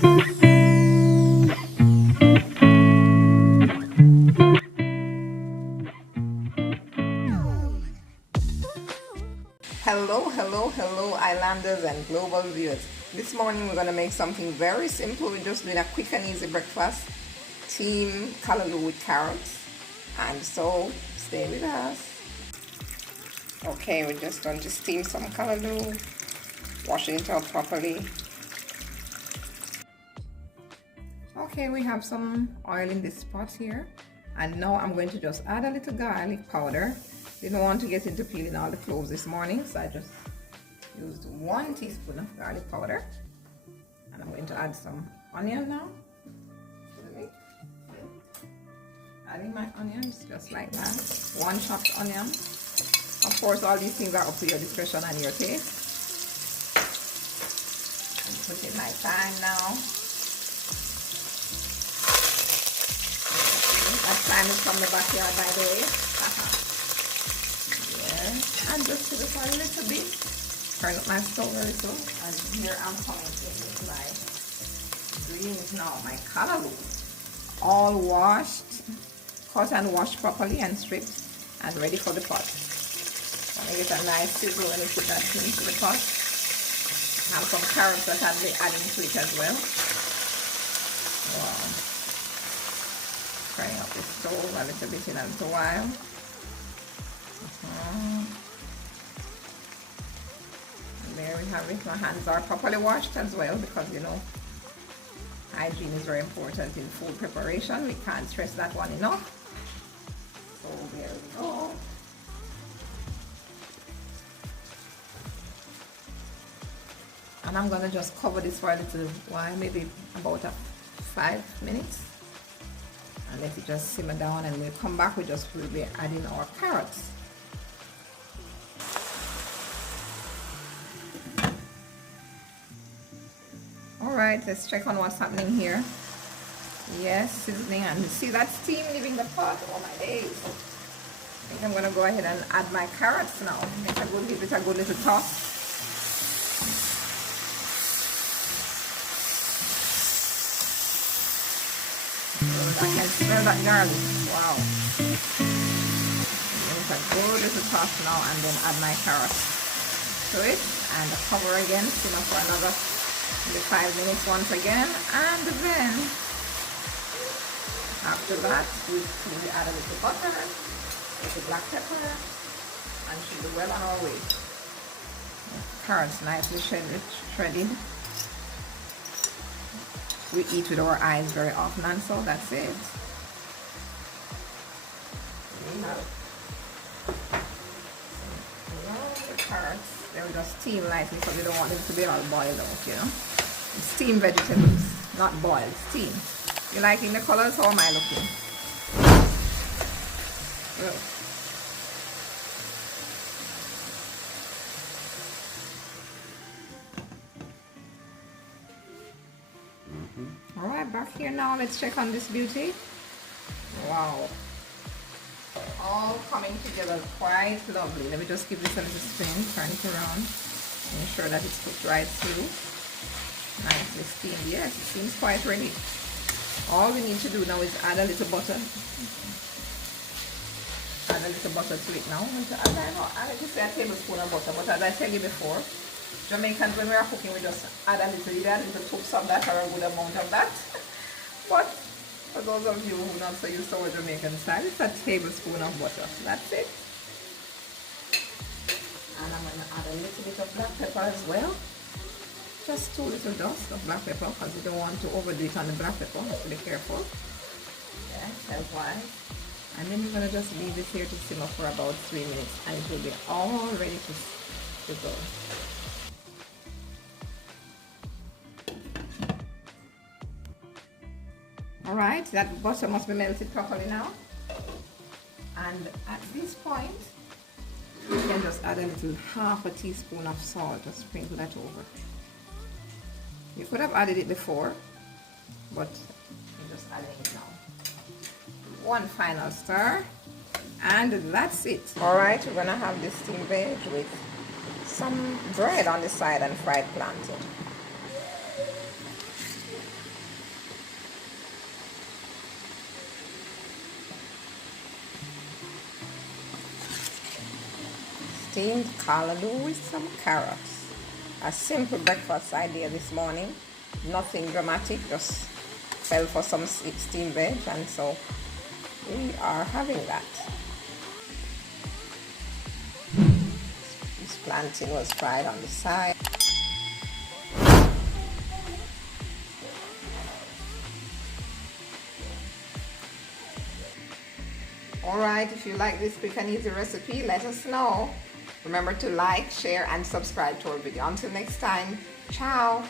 Hello, islanders and global viewers. This morning we're going to make something very simple. We're just doing a quick and easy breakfast. Team Callaloo with carrots. And so, stay with us. Okay, we're just going to steam some Callaloo. Wash it out properly. Okay, we have some oil in this pot here. And now I'm going to just add a little garlic powder. Didn't want to get into peeling all the cloves this morning, so I just used 1 teaspoon of garlic powder. And I'm going to add some onion now. Adding my onions just like that. 1 chopped onion. Of course, all these things are up to your discretion and your taste. Put in my thyme now. That thyme is from the backyard, by the way. And just put it for a little bit. Turn up my stove a little. And here I'm coming in with my greens now, my callaloo. All washed, cut and washed properly and stripped and ready for the pot. Want to get a nice sizzle when you put that into the pot. I have some carrots that I'll be adding to it as well. Wow. Turning up the stove a little bit in a little while. There we have it. My hands are properly washed as well, because you know hygiene is very important in food preparation. We can't stress that one enough. So there we go. And I'm gonna just cover this for a little while, maybe about 5 minutes, and let it just simmer down, and we'll come back. We'll be adding our carrots. Alright, let's check on what's happening here. Yes, sizzling, and see that steam leaving the pot. Oh my days. I think I'm gonna go ahead and add my carrots now. Give it a good little toss. I can smell that garlic. Wow. Give it a good little toss now, and then add my carrots to it, and cover again, simmer for another 5 minutes once again, and then after that we add a little butter, a little black pepper, and should be well on our way. Carrots nicely shredded. We eat with our eyes very often, and so that's it. We have the carrots. They'll just steam lightly, so we don't want them to be all boiled out, you know. Steam vegetables, not boiled, steam. You liking the colors? How am I looking? Good. Alright, back here now. Let's check on this beauty. Wow. All coming together quite lovely. Let me just give this a little spin, turn it around. Ensure that it's cooked right through. Nicely steamed. Yes, it seems quite ready. All we need to do now is add a little butter. Add a little butter to it now. I like to say a tablespoon of butter, but as I tell you before, Jamaicans, when we are cooking, we just add a little tubs of that, or a good amount of that. But for those of you who are not so used to our Jamaican style, it's a tablespoon of butter. That's it. And I'm going to add a little bit of black pepper as well. Just 2 little dots of black pepper, because you don't want to overdo it on the black pepper. You have to be careful. Yes, that's why. And then you're going to just leave it here to simmer for about 3 minutes, and it will be all ready to go. Alright, that butter must be melted properly now. And at this point, you can just add a little ½ a teaspoon of salt. Just sprinkle that over. You could have added it before, but I'm just adding it now. 1 final stir, and that's it. Alright, we're gonna have this steamed veg with some bread on the side and fried plantain. steamed callaloo with some carrots. A simple breakfast idea this morning. Nothing dramatic, just fell for some steamed veg, and so we are having that. This plantain was fried on the side. Alright, if you like this quick and easy recipe, let us know. Remember to like, share, and subscribe to our video. Until next time, ciao!